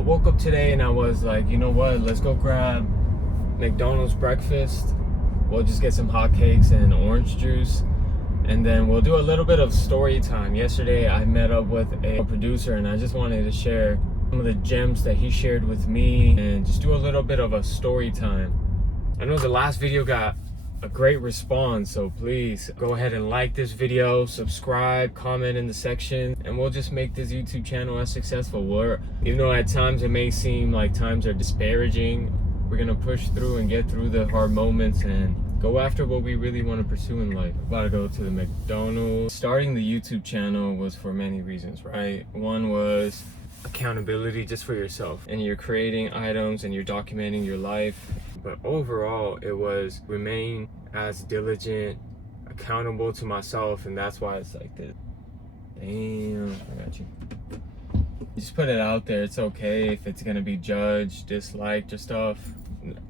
woke up today and I was like, you know what, let's go grab McDonald's breakfast. We'll just get some hotcakes and orange juice, and then we'll do a little bit of story time. Yesterday I met up with a producer and I just wanted to share some of the gems that he shared with me and just do a little bit of a story time. I know the last video got a great response, so please go ahead and like this video, subscribe, comment in the section, and we'll just make this YouTube channel as successful. Even though at times it may seem like times are disparaging, we're gonna push through and get through the hard moments and go after what we really want to pursue in life. About to go to the McDonald's. Starting the YouTube channel was for many reasons, right? One was accountability just for yourself, and you're creating items and you're documenting your life. But overall, it was remain as diligent, accountable to myself, and that's why it's like this. Damn, I got you. Just put it out there. It's okay if it's gonna be judged, disliked, or stuff.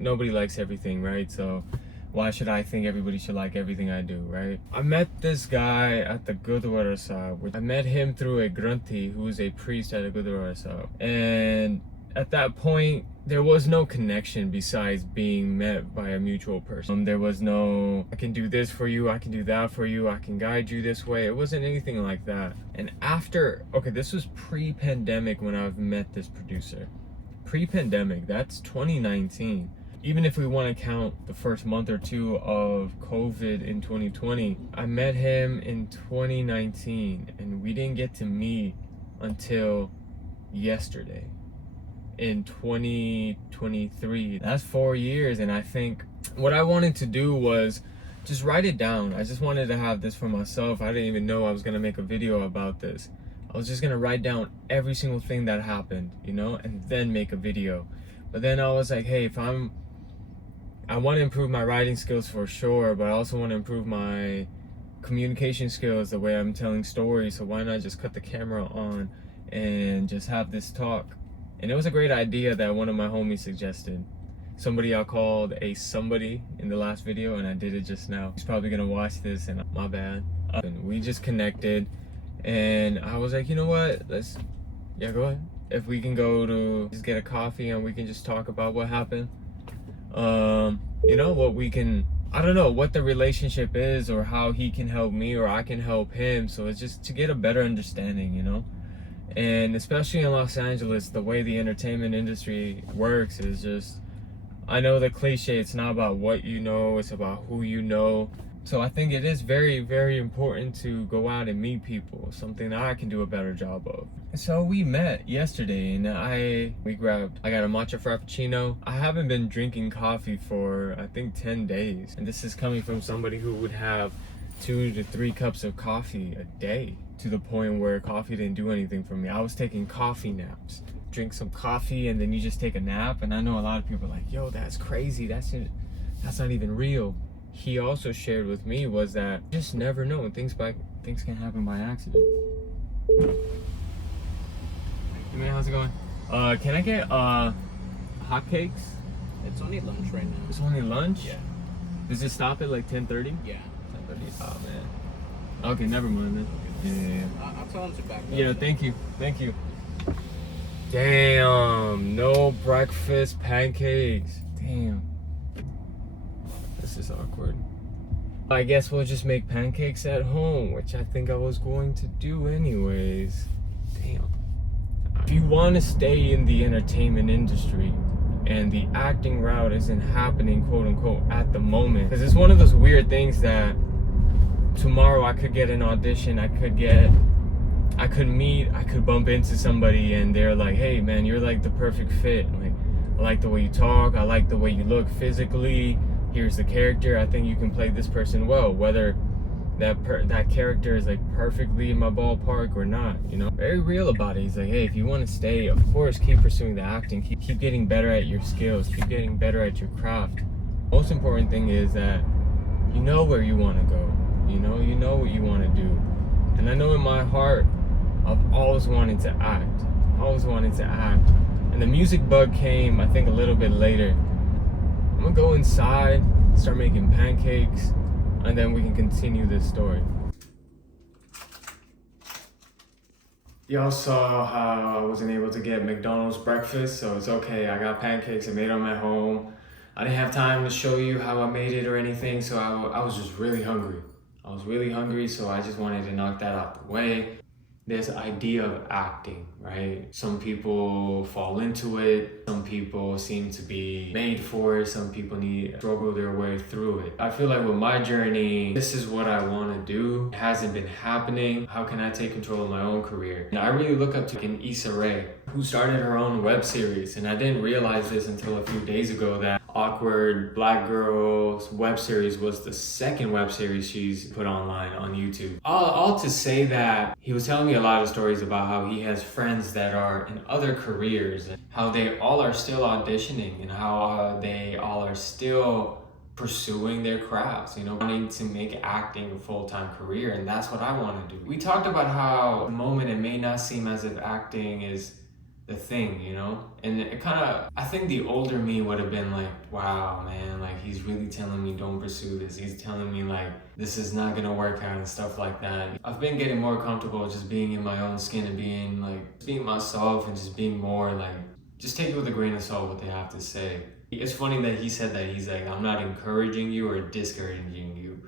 Nobody likes everything, right? So why should I think everybody should like everything I do, right? I met this guy at the Gurdwara Sahib. I met him through a Granthi who's a priest at the Gurdwara Sahib. And at that point, there was no connection besides being met by a mutual person. There was no, I can do this for you, I can do that for you, I can guide you this way. It wasn't anything like that. And after, okay, this was pre-pandemic when I've met this producer. Pre-pandemic, that's 2019. Even if we want to count the first month or two of COVID in 2020, I met him in 2019 and we didn't get to meet until yesterday in 2023. That's 4 years, and I think what I wanted to do was just write it down. I just wanted to have this for myself. I didn't even know I was going to make a video about this. I was just going to write down every single thing that happened, you know, and then make a video. But then I was like, hey, I want to improve my writing skills for sure, but I also want to improve my communication skills, the way I'm telling stories. So why not just cut the camera on and just have this talk? And it was a great idea that one of my homies suggested. Somebody I called a somebody in the last video, and I did it just now. He's probably gonna watch this, and my bad. And we just connected, and I was like, you know what? Yeah, go ahead. If we can go to just get a coffee and we can just talk about what happened. You know, I don't know what the relationship is or how he can help me or I can help him. So it's just to get a better understanding, you know? And especially in Los Angeles, the way the entertainment industry works is just, I know the cliche, it's not about what you know, it's about who you know. So I think it is very, very important to go out and meet people, something that I can do a better job of. So we met yesterday and I got a matcha frappuccino. I haven't been drinking coffee for I think 10 days. And this is coming from somebody who would have 2 to 3 cups of coffee a day, to the point where coffee didn't do anything for me. I was taking coffee naps. Drink some coffee and then you just take a nap. And I know a lot of people are like, yo, that's crazy. That's not even real. He also shared with me was that you just never know. Things can happen by accident. Hey man, how's it going? Can I get hotcakes? It's only lunch right now. It's only lunch? Yeah. Does it stop at like 10:30? Yeah. 10:30. Oh man. Okay, never mind then. Yeah. I'll tell him to back up. Yeah, thank you. Thank you. Damn, no breakfast pancakes. Damn. This is awkward. I guess we'll just make pancakes at home, which I think I was going to do anyways. Damn. If you want to stay in the entertainment industry and the acting route isn't happening, quote unquote, at the moment, because it's one of those weird things that tomorrow I could get an audition, I could bump into somebody and they're like, hey man, you're like the perfect fit. Like, I like the way you talk, I like the way you look physically, here's the character, I think you can play this person well, whether that character is like perfectly in my ballpark or not, you know? Very real about it. He's like, hey, if you want to stay, of course, keep pursuing the acting, keep getting better at your skills, keep getting better at your craft. Most important thing is that you know where you want to go, you know what you want to do. And I know in my heart, I've always wanted to act. And the music bug came, I think, a little bit later. I'm gonna go inside, start making pancakes, and then we can continue this story. Y'all saw how I wasn't able to get McDonald's breakfast, so it's okay. I got pancakes, I made them at home. I didn't have time to show you how I made it or anything, so I was just really hungry. I was really hungry, so I just wanted to knock that out the way. This idea of acting, right? Some people fall into it. Some people seem to be made for it. Some people need to struggle their way through it. I feel like with my journey, this is what I want to do. It hasn't been happening. How can I take control of my own career? And I really look up to Issa Rae, who started her own web series. And I didn't realize this until a few days ago that Awkward Black Girls web series was the second web series she's put online on YouTube. All to say that he was telling me a lot of stories about how he has friends that are in other careers and how they all are still auditioning and how they all are still pursuing their crafts, wanting to make acting a full-time career. And that's what I want to do. We talked about how the moment it may not seem as if acting is the thing, and it kind of, I think the older me would have been like, wow, man, like he's really telling me don't pursue this. He's telling me like this is not gonna work out and stuff like that. I've been getting more comfortable just being in my own skin and being myself and just being more like, just take it with a grain of salt what they have to say. It's funny that he said that. He's like, I'm not encouraging you or discouraging you,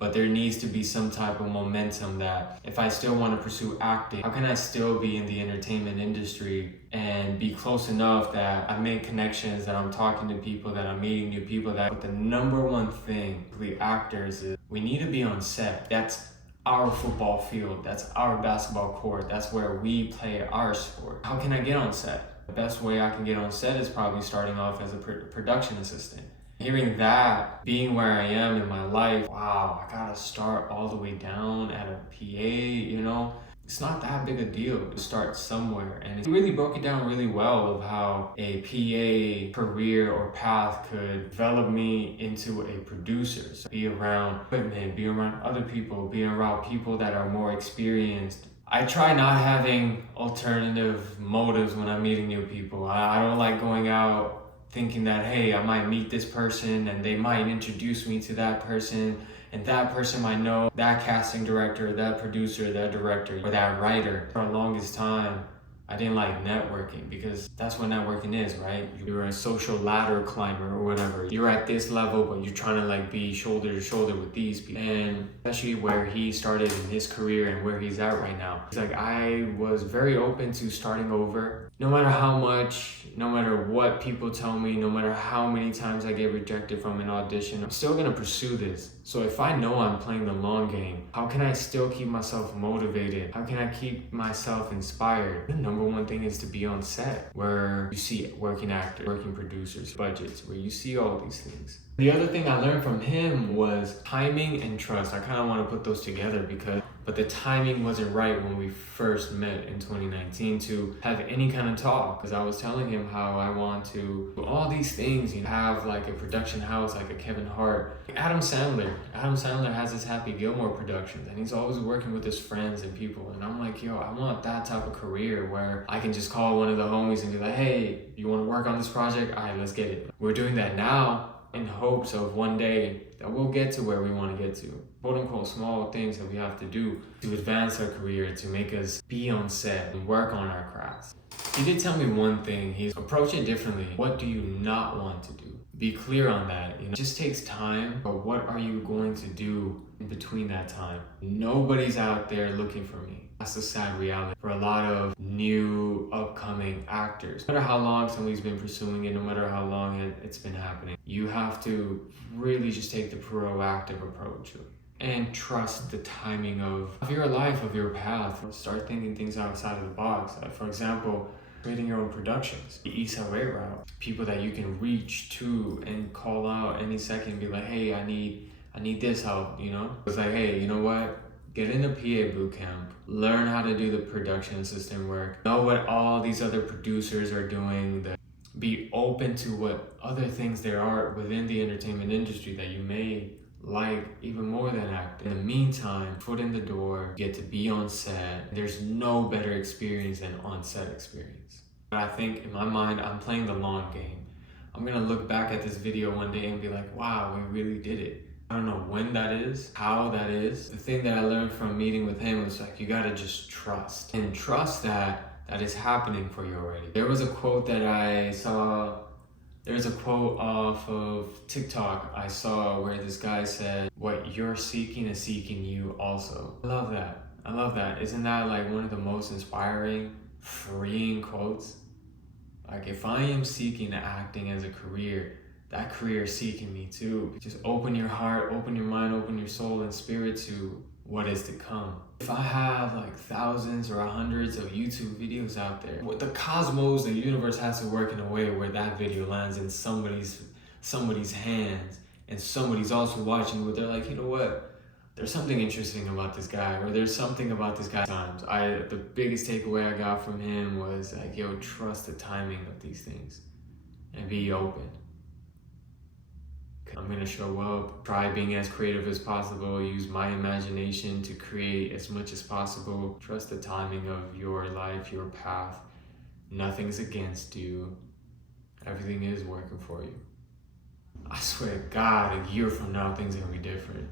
but there needs to be some type of momentum that if I still want to pursue acting, how can I still be in the entertainment industry and be close enough that I make connections, that I'm talking to people, that I'm meeting new people. But the number one thing with actors is we need to be on set. That's our football field. That's our basketball court. That's where we play our sport. How can I get on set? The best way I can get on set is probably starting off as a production assistant. Hearing that, being where I am in my life, wow, I gotta start all the way down at a PA, it's not that big a deal to start somewhere. And it really broke it down really well of how a PA career or path could develop me into a producer. So be around equipment, be around other people, be around people that are more experienced. I try not having alternative motives when I'm meeting new people. I don't like going out thinking that, hey, I might meet this person and they might introduce me to that person, and that person might know that casting director, that producer, that director, or that writer. For the longest time, I didn't like networking because that's what networking is, right? You're a social ladder climber or whatever. You're at this level, but you're trying to be shoulder to shoulder with these people. And especially where he started in his career and where he's at right now. It's like I was very open to starting over. No matter how much, no matter what people tell me, no matter how many times I get rejected from an audition, I'm still gonna pursue this. So if I know I'm playing the long game, how can I still keep myself motivated? How can I keep myself inspired? The number one thing is to be on set where you see working actors, working producers, budgets, where you see all these things. The other thing I learned from him was timing and trust. I kind of want to put those together but the timing wasn't right when we first met in 2019 to have any kind of talk, because I was telling him how I want to do all these things, have like a production house, like a Kevin Hart. Adam Sandler has his Happy Gilmore Productions, and he's always working with his friends and people. And I'm like, yo, I want that type of career where I can just call one of the homies and be like, hey, you want to work on this project? All right, let's get it. We're doing that now in hopes of one day that we'll get to where we want to get to. Quote unquote small things that we have to do to advance our career, to make us be on set and work on our crafts. He did tell me one thing. He's approach it differently. What do you not want to do? Be clear on that. It just takes time, but what are you going to do in between that time? Nobody's out there looking for me. That's the sad reality for a lot of new upcoming actors. No matter how long somebody's been pursuing it, no matter how long it's been happening, you have to really just take the proactive approach and trust the timing of your life, of your path. Start thinking things outside of the box. For example, creating your own productions, the Issa Rae route. People that you can reach to and call out any second and be like, hey, I need this help, It's like, hey, you know what? Get in the PA bootcamp, learn how to do the production assistant work, know what all these other producers are doing, be open to what other things there are within the entertainment industry that you may like even more than acting. In the meantime, foot in the door, get to be on set. There's no better experience than on-set experience. But I think in my mind, I'm playing the long game. I'm gonna look back at this video one day and be like, wow, we really did it. I don't know when that is, how that is. The thing that I learned from meeting with him was like, you gotta just trust and trust that that is happening for you already. There was a quote that I saw. There's a quote off of TikTok I saw where this guy said, what you're seeking is seeking you also. I love that. I love that. Isn't that like one of the most inspiring, freeing quotes? Like if I am seeking acting as a career, that career is seeking me too. Just open your heart, open your mind, open your soul and spirit to what is to come. If I have like thousands or hundreds of YouTube videos out there, the cosmos, the universe has to work in a way where that video lands in somebody's hands and somebody's also watching where they're like, you know what? There's something interesting about this guy, or there's something about this guy. Times the biggest takeaway I got from him was like, yo, trust the timing of these things and be open. I'm gonna show up, try being as creative as possible, use my imagination to create as much as possible. Trust the timing of your life, your path. Nothing's against you. Everything is working for you. I swear to God, a year from now, things are gonna be different.